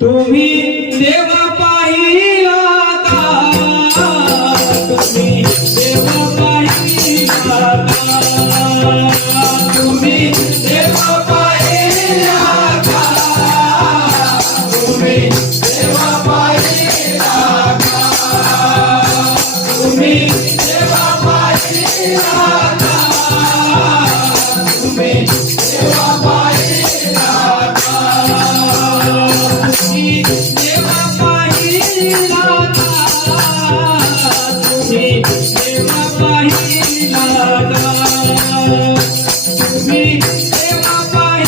तुम्ही देव पाहिला तुम्ही देव पाहिला तुम्ही देव पाहिला तुम्ही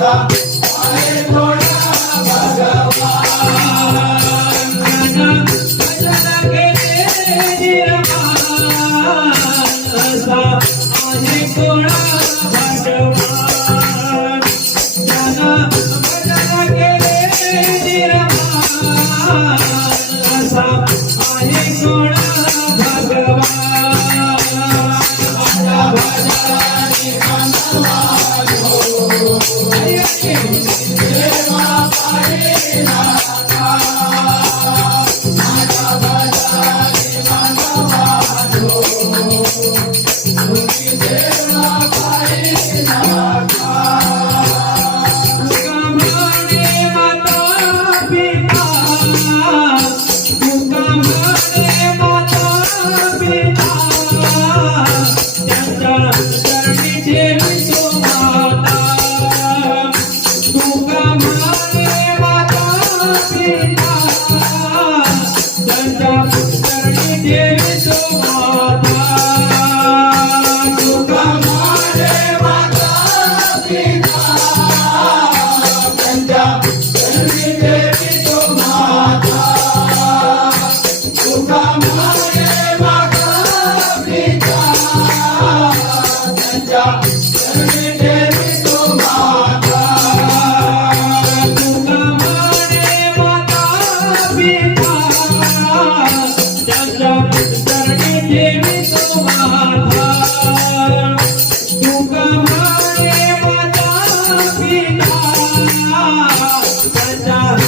I Aye, Lord. tienes Surrender